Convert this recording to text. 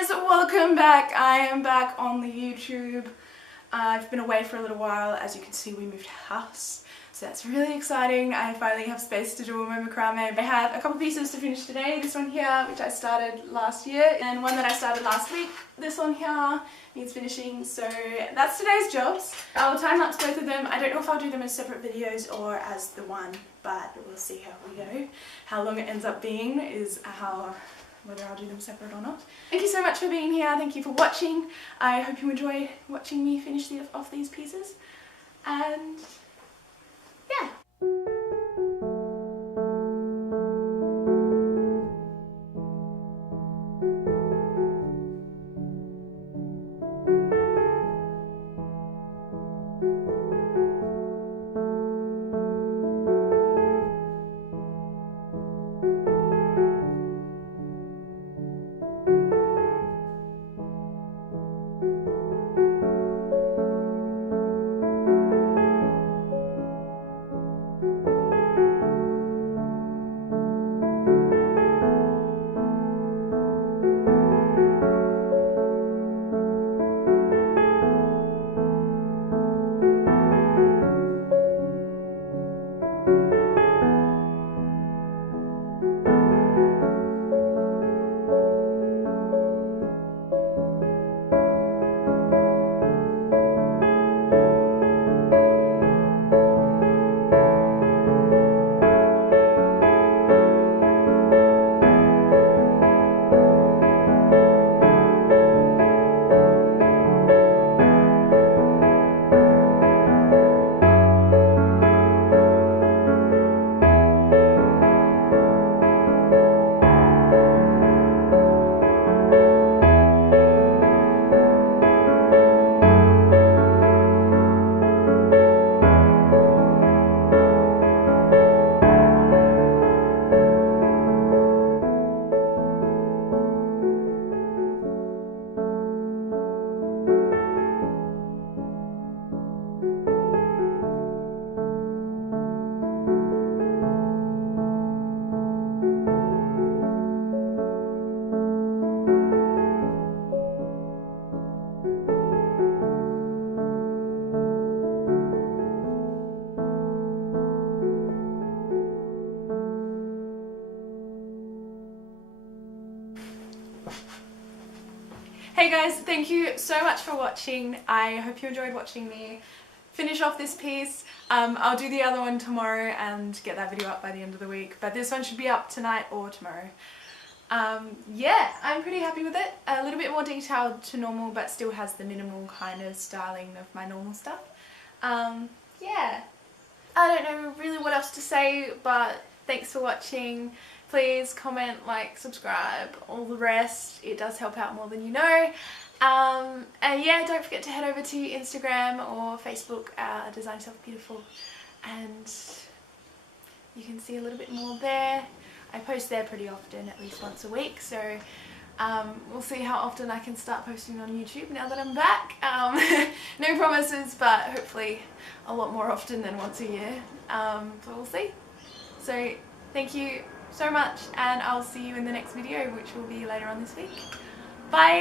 guys, welcome back. I am back on the YouTube. I've been away for a little while. As you can see, we moved house, so that's really exciting. I finally have space to do all my macrame. I have a couple pieces to finish today. This one here, which I started last year, and one that I started last week. This one here needs finishing, so that's today's jobs. I'll time-lapse both of them. I don't know if I'll do them as separate videos or as the one, but we'll see how we go. How long it ends up being is whether I'll do them separate or not. Thank you so much for being here. Thank you for watching. I hope you enjoy watching me finish off these pieces. And yeah. Hey guys, thank you so much for watching. I hope you enjoyed watching me finish off this piece. I'll do the other one tomorrow and get that video up by the end of the week, but this one should be up tonight or tomorrow. Yeah, I'm pretty happy with it. A little bit more detailed to normal, but still has the minimal kind of styling of my normal stuff. Yeah, I don't know really what else to say, but thanks for watching. Please comment, like, subscribe, all the rest. It does help out more than you know. And yeah, don't forget to head over to Instagram or Facebook, Design Yourself Beautiful, and you can see a little bit more there. I post there pretty often, at least once a week, so we'll see how often I can start posting on YouTube now that I'm back. No promises, but hopefully a lot more often than once a year, so we'll see. So thank you so much, and I'll see you in the next video, which will be later on this week. Bye!